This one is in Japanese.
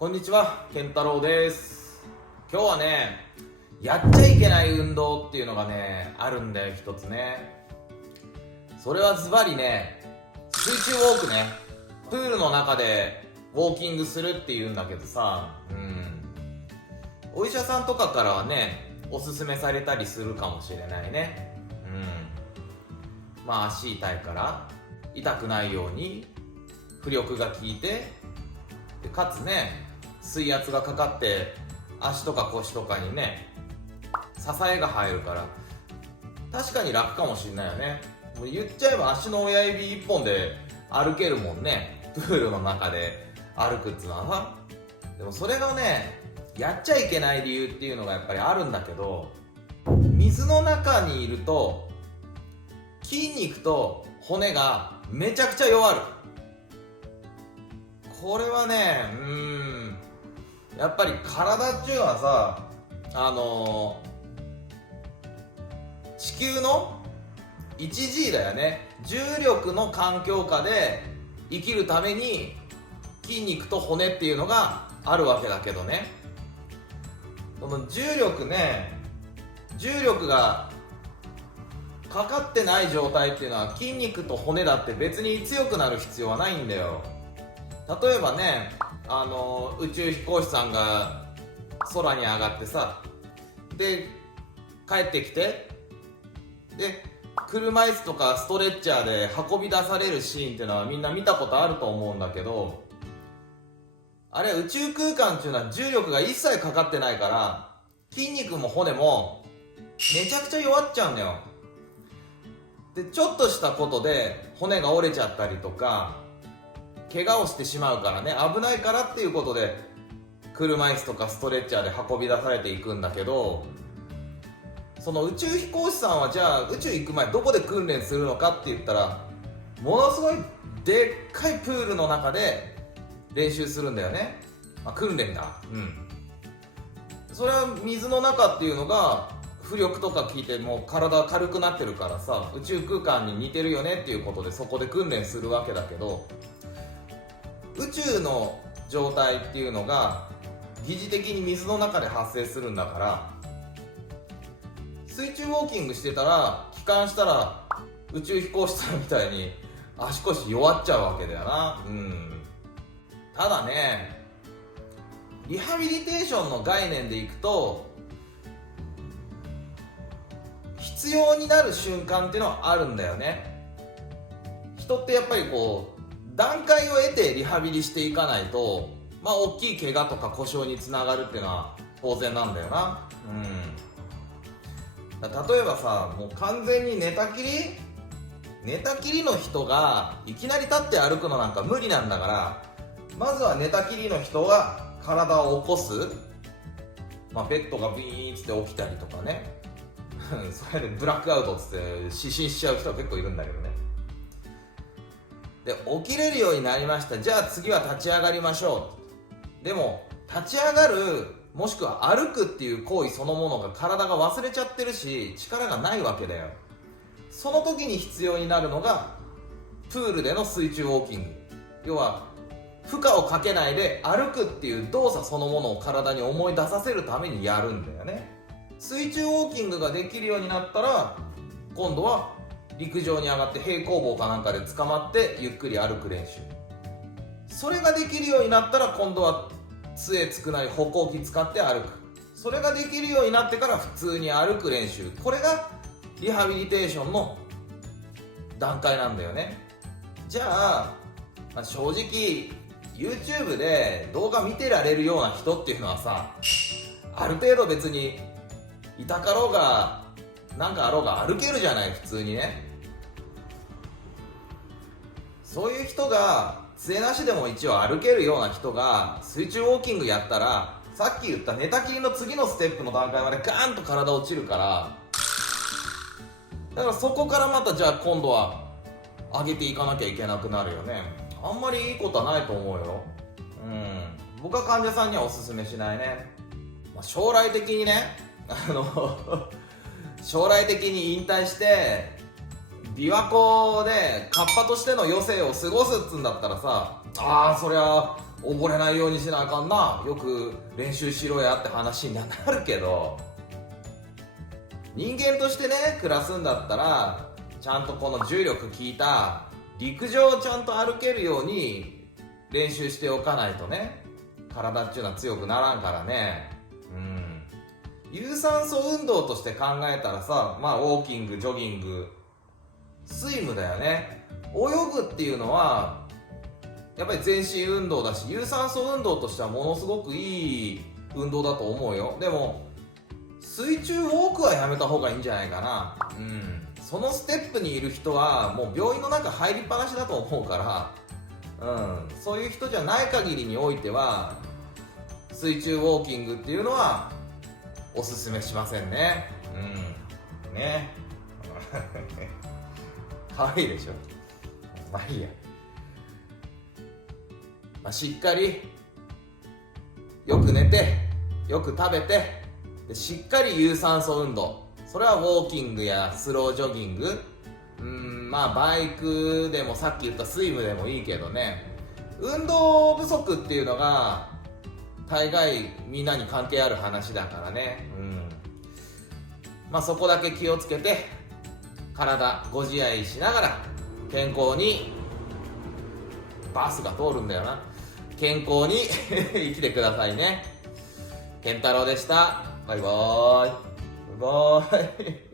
こんにちは、健太郎です。今日はね、やっちゃいけない運動っていうのがね、あるんだよ、一つね。それはズバリね、水中ウォークね。プールの中でウォーキングするっていうんだけどさ、お医者さんとかからはね、おすすめされたりするかもしれないね。まあ足痛いから痛くないように浮力が効いて、でかつね、水圧がかかって足とか腰とかにね支えが入るから確かに楽かもしれないよね。もう言っちゃえば足の親指一本で歩けるもんね、プールの中で歩くっつうのはさ。でもそれがね、やっちゃいけない理由っていうのがやっぱりあるんだけど、水の中にいると筋肉と骨がめちゃくちゃ弱る。これはね、やっぱり体っていうのはさ、地球の 1G だよね。重力の環境下で生きるために筋肉と骨っていうのがあるわけだけどね、この重力がかかってない状態っていうのは筋肉と骨だって別に強くなる必要はないんだよ。例えばね、宇宙飛行士さんが空に上がってさ、で帰ってきて、で車椅子とかストレッチャーで運び出されるシーンっていうのはみんな見たことあると思うんだけど、あれ宇宙空間っていうのは重力が一切かかってないから筋肉も骨もめちゃくちゃ弱っちゃうんだよ。でちょっとしたことで骨が折れちゃったりとか怪我をしてしまうからね、危ないからっていうことで車椅子とかストレッチャーで運び出されていくんだけど、その宇宙飛行士さんはじゃあ宇宙行く前どこで訓練するのかって言ったら、ものすごいでっかいプールの中で練習するんだよね。訓練だ。それは水の中っていうのが浮力とか効いてもう体軽くなってるからさ、宇宙空間に似てるよねっていうことでそこで訓練するわけだけど、宇宙の状態っていうのが疑似的に水の中で発生するんだから、水中ウォーキングしてたら帰還したら宇宙飛行士さんみたいに足腰弱っちゃうわけだよな。ただね、リハビリテーションの概念でいくと必要になる瞬間っていうのはあるんだよね。人ってやっぱりこう段階を得てリハビリしていかないと、大きい怪我とか故障につながるっていうのは当然なんだよな。例えばさ、もう完全に寝たきりの人がいきなり立って歩くのなんか無理なんだから、まずは寝たきりの人が体を起こす、ベッドがビーンって起きたりとかねそれでブラックアウトっつって失神しちゃう人は結構いるんだけどね。で起きれるようになりました、じゃあ次は立ち上がりましょう。でも立ち上がるもしくは歩くっていう行為そのものが体が忘れちゃってるし力がないわけだよ。その時に必要になるのがプールでの水中ウォーキング。要は負荷をかけないで歩くっていう動作そのものを体に思い出させるためにやるんだよね。水中ウォーキングができるようになったら今度は陸上に上がって平行棒かなんかで捕まってゆっくり歩く練習。それができるようになったら今度は杖つくなり歩行器使って歩く。それができるようになってから普通に歩く練習。これがリハビリテーションの段階なんだよね。じゃあ、正直 YouTube で動画見てられるような人っていうのはさ、ある程度別に痛かろうがなんかあろうが歩けるじゃない、普通にね。そういう人が杖なしでも一応歩けるような人が水中ウォーキングやったら、さっき言った寝たきりの次のステップの段階までガーンと体落ちるから、だからそこからまたじゃあ今度は上げていかなきゃいけなくなるよね。あんまりいいことはないと思うよ。僕は患者さんにはおすすめしないね。将来的にね将来的に引退して琵琶湖でカッパとしての余生を過ごすっつんだったらさ、そりゃ溺れないようにしなあかんな、よく練習しろやって話になるけど、人間としてね暮らすんだったらちゃんとこの重力効いた陸上をちゃんと歩けるように練習しておかないとね、体っていうのは強くならんからね。有酸素運動として考えたらさ、ウォーキング、ジョギング、スイムだよね。泳ぐっていうのはやっぱり全身運動だし、有酸素運動としてはものすごくいい運動だと思うよ。でも水中ウォークはやめた方がいいんじゃないかな。そのステップにいる人はもう病院の中入りっぱなしだと思うから、そういう人じゃない限りにおいては水中ウォーキングっていうのはおすすめしませんね。ね可愛いでしょ。まあいいや。しっかりよく寝てよく食べて、でしっかり有酸素運動、それはウォーキングやスロージョギング、バイクでもさっき言ったスイムでもいいけどね、運動不足っていうのが大概みんなに関係ある話だからね。そこだけ気をつけて体ご自愛しながら健康に、バスが通るんだよな、健康に生きてくださいね。健太郎でした。バイバーイ。バイバーイ。